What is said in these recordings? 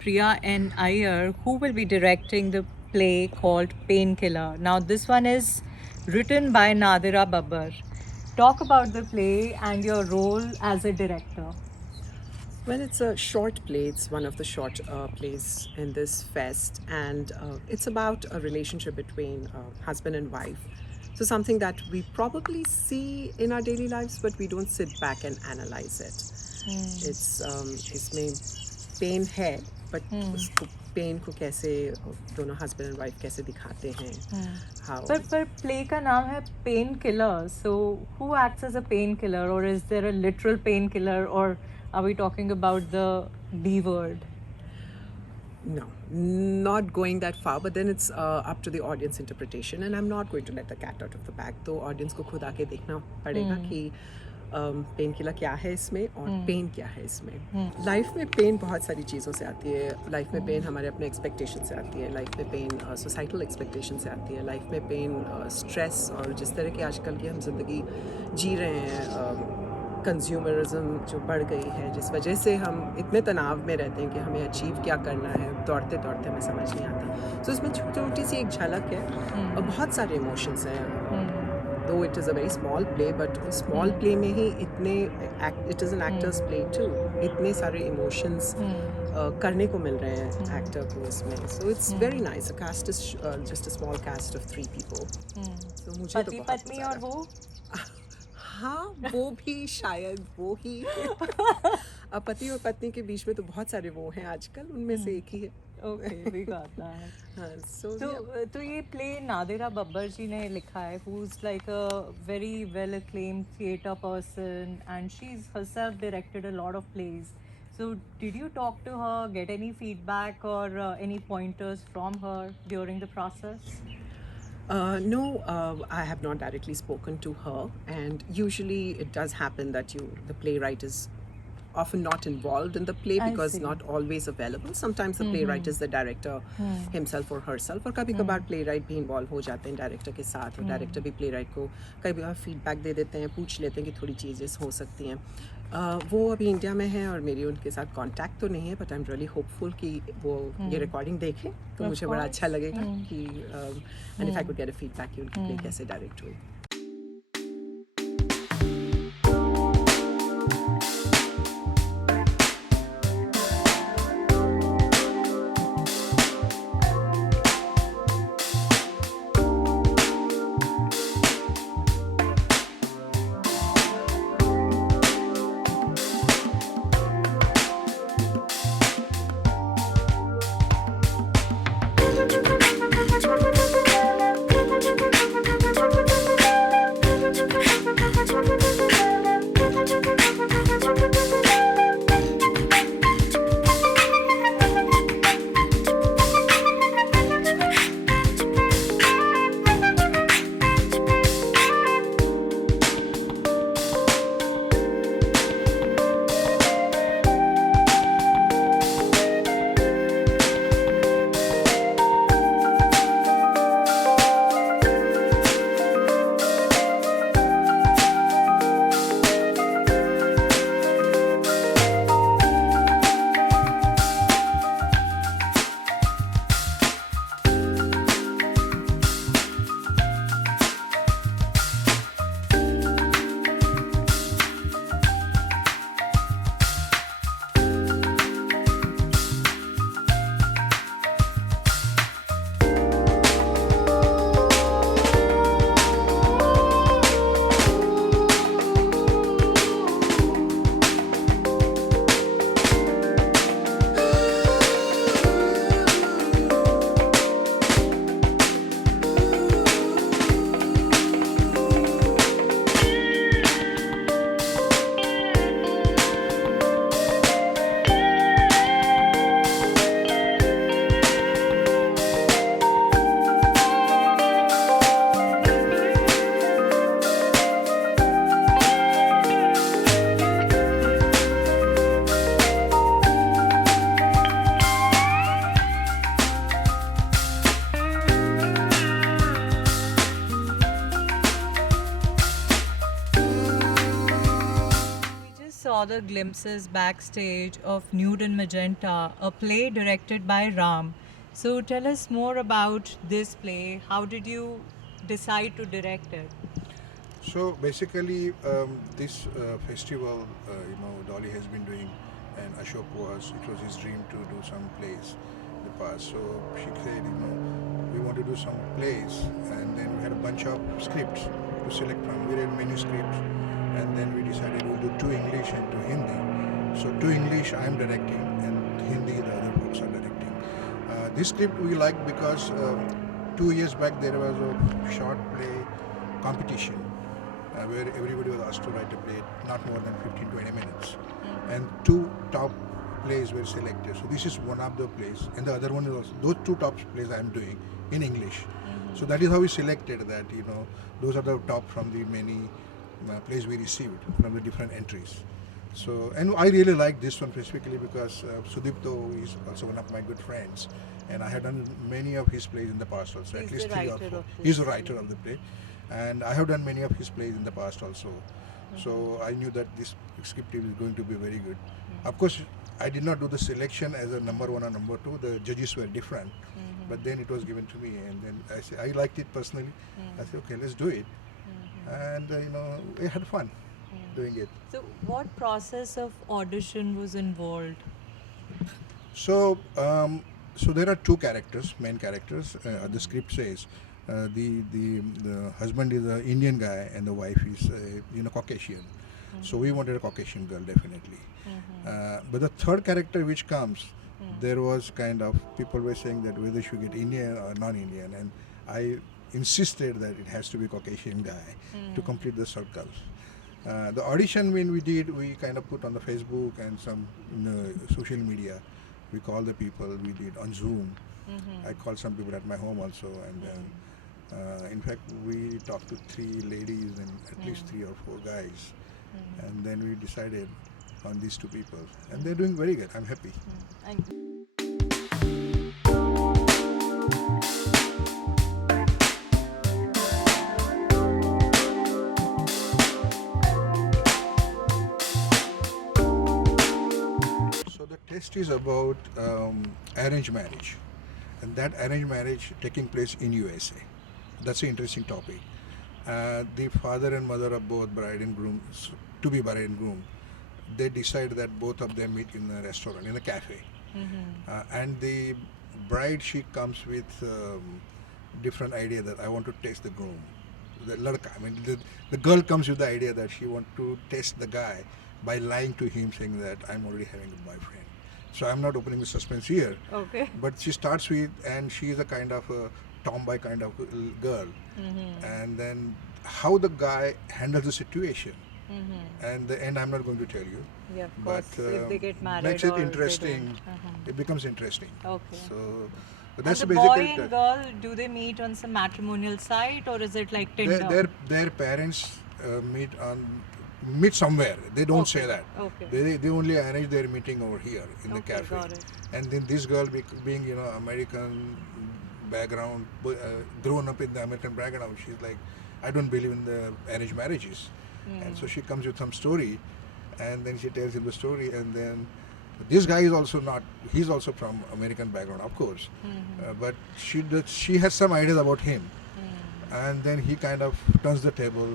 Priya and Iyer, who will be directing the play called Painkiller. Now, this one is written by Nadira Babbar. Talk about the play and your role as a director. Well, it's a short play. It's one of the short plays in this fest, and it's about a relationship between husband and wife. So, something that we probably see in our daily lives, but we don't sit back and analyze it. It's इसमें pen है, but उसको pen को कैसे दोनों husband and wife कैसे दिखाते हैं, how पर play का नाम है Painkiller. So, who acts as a painkiller, or is there a literal painkiller, or are we talking about the D word? No, not going that far, but then it's up to the audience interpretation, and I'm not going to let the cat out of the bag. तो audience को खुद आके देखना पड़ेगा कि pain killer क्या है इसमें और पेन क्या है इसमें. लाइफ में पेन बहुत सारी चीज़ों से आती है. लाइफ में पेन हमारे अपने एक्सपेक्टेशन से आती है. लाइफ में पेन सोसाइटल एक्सपेक्टेशन से आती है. लाइफ में पेन स्ट्रेस और जिस तरह की आजकल की हम जिंदगी जी रहे हैं, कंज्यूमरिज्म जो बढ़ गई है, जिस वजह से हम इतने तनाव में रहते हैं कि हमें अचीव क्या करना है, दौड़ते दौड़ते हमें समझ नहीं आता. तो इसमें छोटी सी एक झलक है और बहुत सारे इमोशंस हैं. Though it is a very small play, but small play में ही इतने it is an actor's play too, इतने सारे इमोशंस करने को मिल रहे हैं एक्टर को इसमें. So it's very nice. A cast is just a small cast of 3 people. तो मुझे तो पति बहुत पत्नी मज़ा और आया. वो हाँ, वो भी शायद वो ही. अब पति और पत्नी के बीच में तो बहुत सारे वो हैं आजकल, उनमें से एक ही है. Okay we got that. हाँ, so तो ये प्ले नादिरा बब्बर जी ने लिखा है, who is like a very well acclaimed theatre person, and she's herself directed a lot of plays. So did you talk to her, get any feedback or any pointers from her during the process? No, I have not directly spoken to her, and usually it does happen that the playwright is often not involved in the play I because see. not always available. Sometimes the playwright is the director himself or herself, और कभी कभार playwright भी involve हो जाते हैं director के साथ, और director भी playwright को कभी कभार feedback दे देते हैं, पूछ लेते हैं कि थोड़ी चीज़ें हो सकती हैं. वो अभी इंडिया में हैं और मेरी उनके साथ कांटेक्ट तो नहीं है, but I am really hopeful कि वो ये रिकॉर्डिंग देखें तो मुझे बड़ा अच्छा लगेगा कि and if I could get a feedback कि उनकी प्ले कैसे डायरेक्ट हुई. saw the glimpses backstage of Nude and Magenta, a play directed by Ram. So tell us more about this play. How did you decide to direct it? So basically, this festival, Dolly has been doing, and Ashok it was his dream to do some plays in the past. So she said, we want to do some plays, and then we had a bunch of scripts to select from. We read many scripts, and then we decided we'll do two English and two Hindi. So two English I'm directing, and Hindi the other folks are directing. This script we liked because 2 years back there was a short play competition where everybody was asked to write a play not more than 15-20 minutes, and two top plays were selected. So this is one of the plays, and the other one is also those two top plays I am doing in English. So that is how we selected that. Those are the top from the many plays we received from the different entries. So, and I really like this one specifically because Sudipto is also one of my good friends, and I have done many of his plays in the past also. He's at least the 3 or writer 4. of this He's the play. writer of the play, and I have done many of his plays in the past also. So I knew that this script is going to be very good. Of course, I did not do the selection as a number one or number two. The judges were different, but then it was given to me, and then I liked it personally. I said, okay, let's do it, and we had fun doing it. So what process of audition was involved? So, so there are two characters, main characters. The script says the husband is an Indian guy and the wife is Caucasian. So we wanted a Caucasian girl definitely. But the third character which comes, there was kind of people were saying that whether she get Indian or non-Indian, and I insisted that it has to be Caucasian guy to complete the circle. The audition when we did, we kind of put on the Facebook and some social media. We called the people. We did on Zoom. I called some people at my home also, and then in fact we talked to 3 ladies and at least 3 or 4 guys, and then we decided on these 2 people, and they're doing very good. I'm happy. So the test is about arranged marriage, and that arranged marriage taking place in USA. That's an interesting topic. The father and mother of both bride and groom, to be bride and groom, they decide that both of them meet in a restaurant, in a cafe. And the bride, she comes with different idea that I want to taste the groom. The ladka, the girl comes with the idea that she want to test the guy by lying to him, saying that I'm already having a boyfriend. So I'm not opening the suspense here. Okay. But she starts with, and she is a kind of a tomboy kind of girl. And then how the guy handles the situation. And the end I'm not going to tell you. Yeah, of But course. If they get married makes or it they interesting. don't. It becomes interesting. Okay. So And that's the basically boy and girl, do they meet on some matrimonial site or is it like Tinder? their parents meet somewhere. They don't say that. Okay. They only arrange their meeting over here in the Okay, cafe. got it. And then this girl being American background, grown up in the American background, she's like, I don't believe in the arranged marriages. And so she comes with some story, and then she tells him the story, and then this guy is also not, he's also from American background, of course, but she has some ideas about him, and then he kind of turns the table.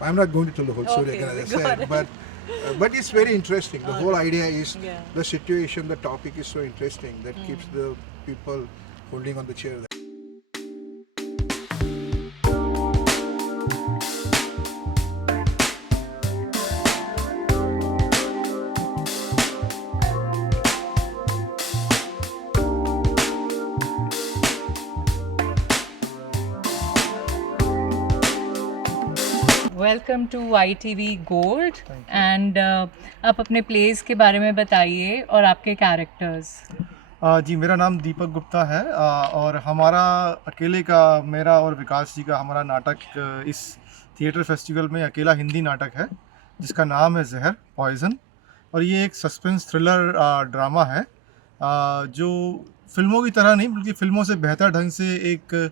I'm not going to tell the whole story Okay, again, as I got said, it. but it's very interesting. The whole idea is Yeah. the situation, the topic is so interesting that keeps the people holding on the chair. Welcome to ITV gold and आप अपने place के बारे में बताइए और आपके characters. जी, मेरा नाम दीपक गुप्ता है और हमारा अकेले का, मेरा और विकास जी का हमारा नाटक इस थिएटर फेस्टिवल में अकेला हिंदी नाटक है जिसका नाम है जहर पॉइज़न, और ये एक सस्पेंस थ्रिलर ड्रामा है जो फिल्मों की तरह नहीं बल्कि फिल्मों से बेहतर ढंग से एक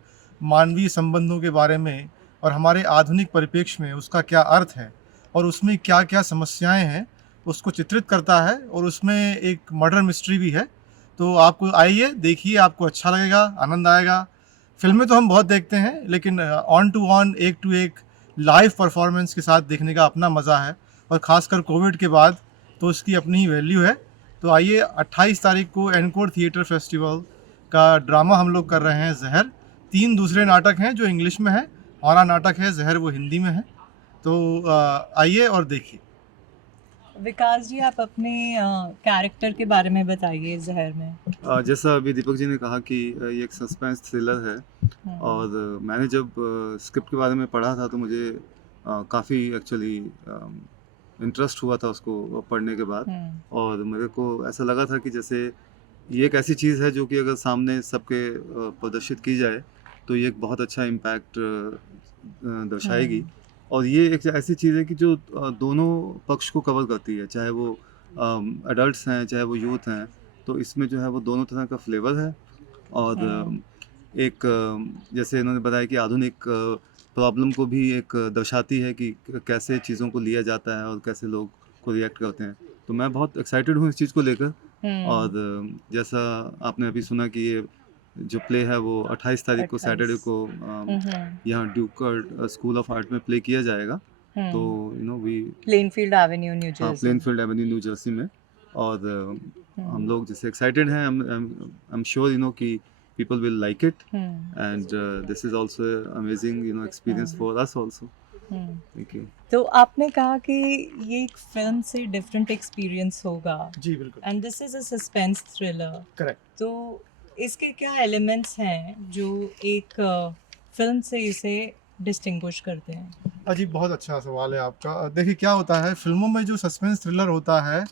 मानवीय संबंधों के बारे में और हमारे आधुनिक परिप्रेक्ष्य में उसका क्या अर्थ है और उसमें क्या क्या समस्याएं हैं उसको चित्रित करता है और उसमें एक मर्डर मिस्ट्री भी है। तो आपको आइए, देखिए, आपको अच्छा लगेगा, आनंद आएगा। फिल्में तो हम बहुत देखते हैं, लेकिन ऑन टू ऑन, एक टू एक लाइव परफॉर्मेंस के साथ देखने का अपना मज़ा है, और ख़ासकर कोविड के बाद तो उसकी अपनी ही वैल्यू है। तो आइए, 28 तारीख को एनकोर थिएटर फेस्टिवल का ड्रामा हम लोग कर रहे हैं ज़हर। 3 दूसरे नाटक हैं जो इंग्लिश में है, हमारा नाटक है ज़हर, वो हिंदी में है। तो आइए और देखिए। विकास जी, आप अपने कैरेक्टर के बारे में बताइए ज़हर में। जैसा अभी दीपक जी ने कहा कि ये एक सस्पेंस थ्रिलर है, और मैंने जब स्क्रिप्ट के बारे में पढ़ा था तो मुझे काफ़ी एक्चुअली इंटरेस्ट हुआ था उसको पढ़ने के बाद। और मेरे को ऐसा लगा था कि जैसे ये एक ऐसी चीज़ है जो कि अगर सामने सबके प्रदर्शित की जाए तो ये एक बहुत अच्छा इम्पैक्ट दर्शाएगी। और ये एक ऐसी चीज़ है कि जो दोनों पक्ष को कवर करती है, चाहे वो एडल्ट्स हैं चाहे वो यूथ हैं। तो इसमें जो है वो दोनों तरह का फ्लेवर है। और एक जैसे इन्होंने बताया कि आधुनिक प्रॉब्लम को भी एक दर्शाती है कि कैसे चीज़ों को लिया जाता है और कैसे लोग को रिएक्ट करते हैं। तो मैं बहुत एक्साइटेड हूँ इस चीज़ को लेकर। और जैसा आपने अभी सुना कि ये जो प्ले है वो 28 तारीख को सैटरडे को यहाँ ड्यूकर स्कूल ऑफ आर्ट में प्ले किया जाएगा। तो वी प्लेनफील्ड एवेन्यू, न्यू हाँ, Jersey. Plainfield Avenue, new Jersey में। और हम लोग जैसे एक्साइटेड हैं, आई एम श्योर कि people will like it, and this is also amazing experience for us also. Thank you. तो आपने कहा कि ये एक फिल्म से डिफरेंट एक्सपीरियंस होगा, जी बिल्कुल, and this is a suspense thriller. Correct. तो इसके क्या एलिमेंट्स हैं जो एक फिल्म से इसे डिस्टिंग्विश करते हैं? अजी, बहुत अच्छा सवाल है आपका। देखिए, क्या होता है फिल्मों में जो सस्पेंस थ्रिलर होता है,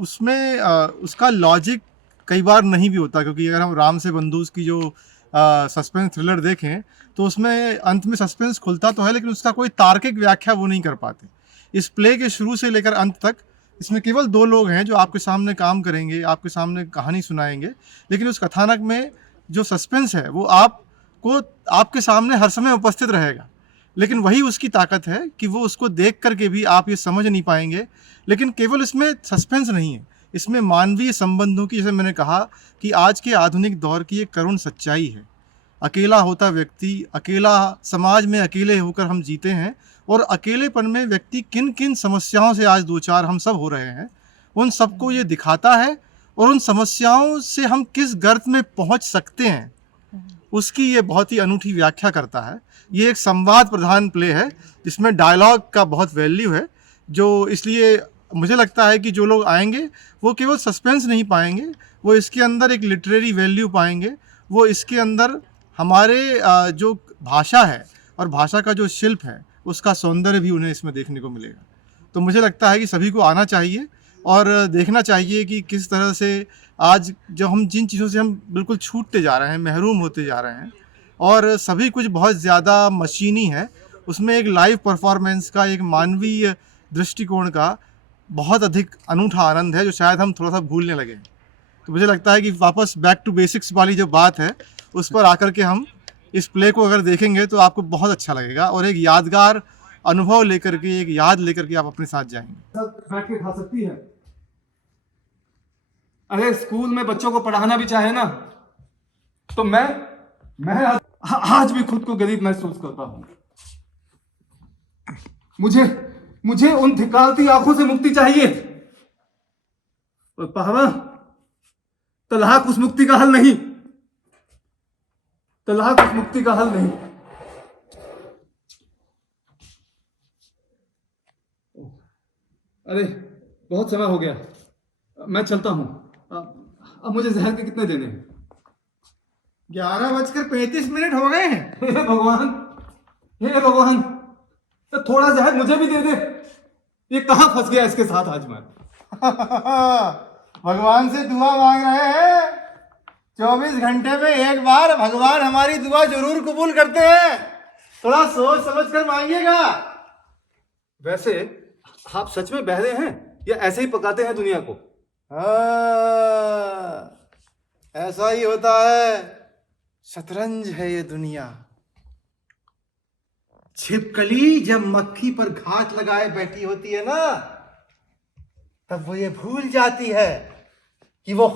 उसमें उसका लॉजिक कई बार नहीं भी होता, क्योंकि अगर हम राम से बंधुस की जो सस्पेंस थ्रिलर देखें तो उसमें अंत में सस्पेंस खुलता तो है, लेकिन उसका कोई तार्किक व्याख्या वो नहीं कर पाते। इस प्ले के शुरू से लेकर अंत तक इसमें केवल 2 लोग हैं जो आपके सामने काम करेंगे, आपके सामने कहानी सुनाएंगे, लेकिन उस कथानक में जो सस्पेंस है वो आपको आपके सामने हर समय उपस्थित रहेगा। लेकिन वही उसकी ताकत है कि वो उसको देख करके भी आप ये समझ नहीं पाएंगे। लेकिन केवल इसमें सस्पेंस नहीं है, इसमें मानवीय संबंधों की, जैसे मैंने कहा कि आज के आधुनिक दौर की एक करुण सच्चाई है। अकेला होता व्यक्ति, अकेला समाज में अकेले होकर हम जीते हैं, और अकेलेपन में व्यक्ति किन किन समस्याओं से आज 2-4 हम सब हो रहे हैं, उन सबको ये दिखाता है। और उन समस्याओं से हम किस गर्त में पहुंच सकते हैं उसकी ये बहुत ही अनूठी व्याख्या करता है। ये एक संवाद प्रधान प्ले है जिसमें डायलॉग का बहुत वैल्यू है, जो इसलिए मुझे लगता है कि जो लोग आएंगे वो केवल सस्पेंस नहीं पाएंगे, वो इसके अंदर एक लिटरेरी वैल्यू पाएंगे। वो इसके अंदर हमारे जो भाषा है और भाषा का जो शिल्प है उसका सौंदर्य भी उन्हें इसमें देखने को मिलेगा। तो मुझे लगता है कि सभी को आना चाहिए और देखना चाहिए कि किस तरह से आज जो हम जिन चीज़ों से हम बिल्कुल छूटते जा रहे हैं, महरूम होते जा रहे हैं, और सभी कुछ बहुत ज़्यादा मशीनी है, उसमें एक लाइव परफॉर्मेंस का, एक मानवीय दृष्टिकोण का बहुत अधिक अनूठा आनंद है जो शायद हम थोड़ा सा भूलने लगे हैं। तो मुझे लगता है कि वापस बैक टू बेसिक्स वाली जो बात है उस पर आकर के हम इस प्ले को अगर देखेंगे तो आपको बहुत अच्छा लगेगा, और एक यादगार अनुभव लेकर के, एक याद लेकर के आप अपने साथ जाएंगे। बैठ के खा सकती है। अरे स्कूल में बच्चों को पढ़ाना भी चाहे ना, तो मैं आज भी खुद को गरीब महसूस करता हूं। मुझे उन धिकारती आंखों से मुक्ति चाहिए। और पावा, तलाक उस मुक्ति का हल नहीं। तलाक उस मुक्ति का हल नहीं। अरे बहुत समय हो गया, मैं चलता हूं। अब मुझे जहर के कितने देने हैं? 11:35 हो गए हैं। हे भगवान, हे भगवान, तो थोड़ा जहर मुझे भी दे दे। ये कहां फंस गया इसके साथ आज मैं। भगवान से दुआ मांग रहे हैं, 24 घंटे में एक बार भगवान हमारी दुआ जरूर कबूल करते हैं, थोड़ा सोच समझ कर मांगिएगा। वैसे आप सच में बहरे हैं या ऐसे ही पकाते हैं दुनिया को? ऐसा ही होता है, शतरंज है ये दुनिया। छिपकली जब मक्खी पर घात लगाए बैठी होती है ना, तब वो ये भूल जाती है कि वो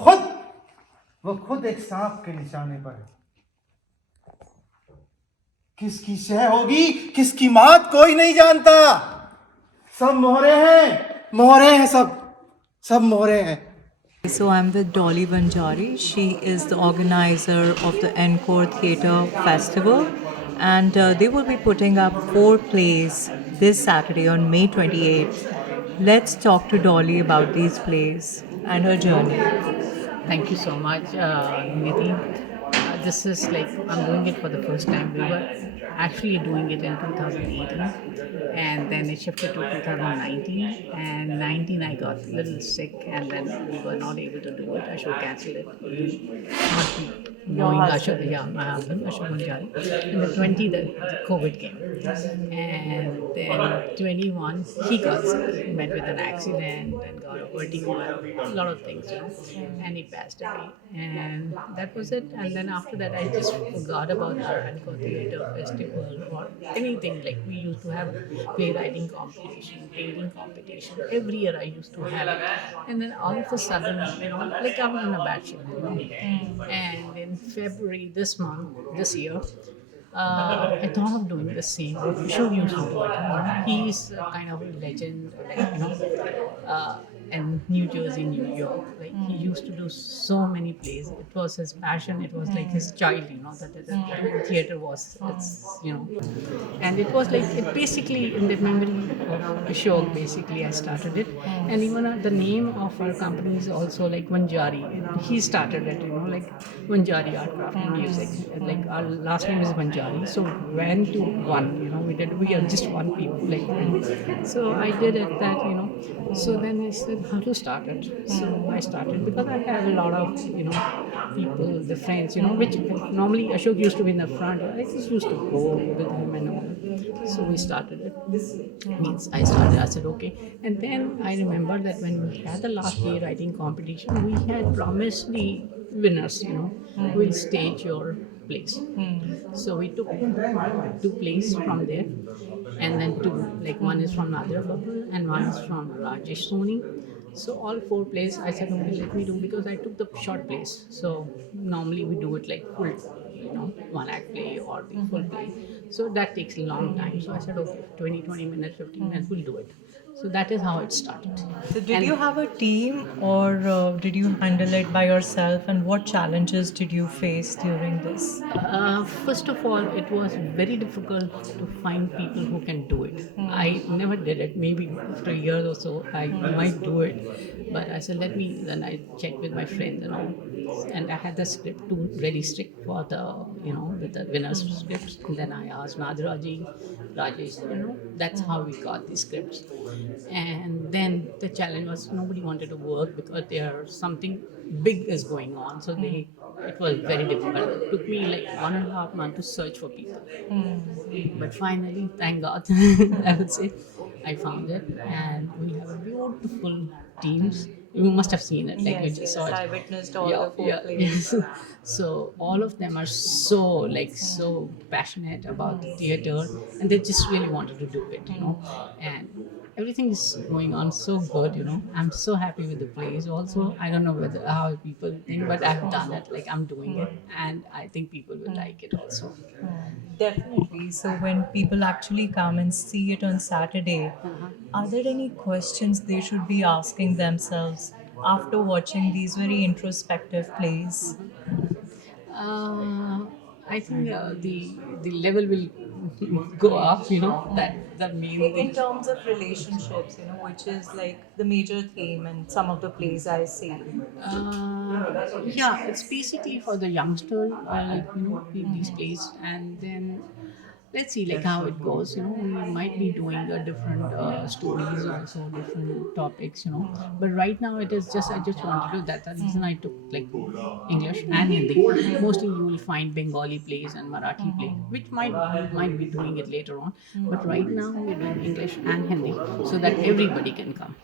खुद एक सांप के निशाने पर है। किसकी शह होगी, किसकी मात, कोई नहीं जानता। सब मोहरे हैं, सब मोहरे हैं। So I'm with Dolly Banjari. She is the organizer of the Encore Theater Festival, and they will be putting up 4 plays this Saturday on May 28th. Let's talk to Dolly about these plays and her journey. Thank you so much, Nidhi. This is like I'm doing it for the first time. We were actually doing it in 2018, and then it shifted to 2019. And 19, I got a little sick, and then we were not able to do it. I should cancel it. Not knowing Ashok, yeah, my husband Ashok Manjari. And the 20, the COVID came, and then 21, he got sick. He met with an accident and got a vertigo, a lot of things, and he passed away. And that was it. And then after that, I just forgot about our Encore Theater Festival or anything. Like we used to have playwriting competition, painting competition. Every year I used to have it. And then all of a sudden, like I was in a bad shape, And in February this year, I thought of doing the same. Show used to do it. He's a kind of a legend, in New Jersey, New York. Like he used to do so many plays. It was his passion. It was like his child. That theater was. And it was like it basically in the memory of Ashok. Basically, I started it, and even the name of our company is also like Vanjari. He started it. Like Vanjari Art Craft and Music. Like our last name is Vanjari. So went to one. We are just one people. So I did it that. So then I said how to start it. So I started because I have a lot of people, the friends, which normally Ashok used to be in the front. I just used to go with him and all. So we started it. I said okay. And then I remember that when we had the last day writing competition, we had promised the winners, we'll stage your place. So we took 2 plays from there, and then 2, like one is from Nadia Babul and one is from Rajesh Soni. So all 4 plays, I said, okay, let me do because I took the short plays. So normally we do it like full, 1 act play or the full play. So that takes a long time. So I said, okay, 20 minutes, 15 minutes, we'll do it. So that is how it started. So did you have a team, or did you handle it by yourself, and what challenges did you face during this? First of all, it was very difficult to find people who can do it. I never did it. Maybe after a year or so, I might do it. But I said, then I checked with my friends and all. And I had the script too very strict for with the winners scripts. And then I asked Nadraji, Rajesh, that's how we got the scripts. And then the challenge was nobody wanted to work because something big is going on. So it was very difficult. It took me like 1.5 months to search for people. But finally, thank God, I would say, I found it. And we have a beautiful teams. You must have seen it, like you just saw it. I witnessed all the 4 plays. Yes. So all of them are so passionate about the theater, and they just really wanted to do it, And everything is going on so good, I'm so happy with the plays. Also, I don't know how people think, but I've done it. Like I'm doing it, and I think people will like it also. Definitely. So when people actually come and see it on Saturday, are there any questions they should be asking themselves after watching these very introspective plays? I think the level will go up. That means In terms of relationships, which is like the major theme in some of the plays I see. yeah, it's basically for the youngster. These plays, and then let's see like how it goes. We might be doing a different stories, also different topics. But right now it is just I just wanted to do that. The reason I took like English and Hindi. Mostly you will find Bengali plays and Marathi plays, which might be doing it later on. But right now we're doing English and Hindi so that everybody can come.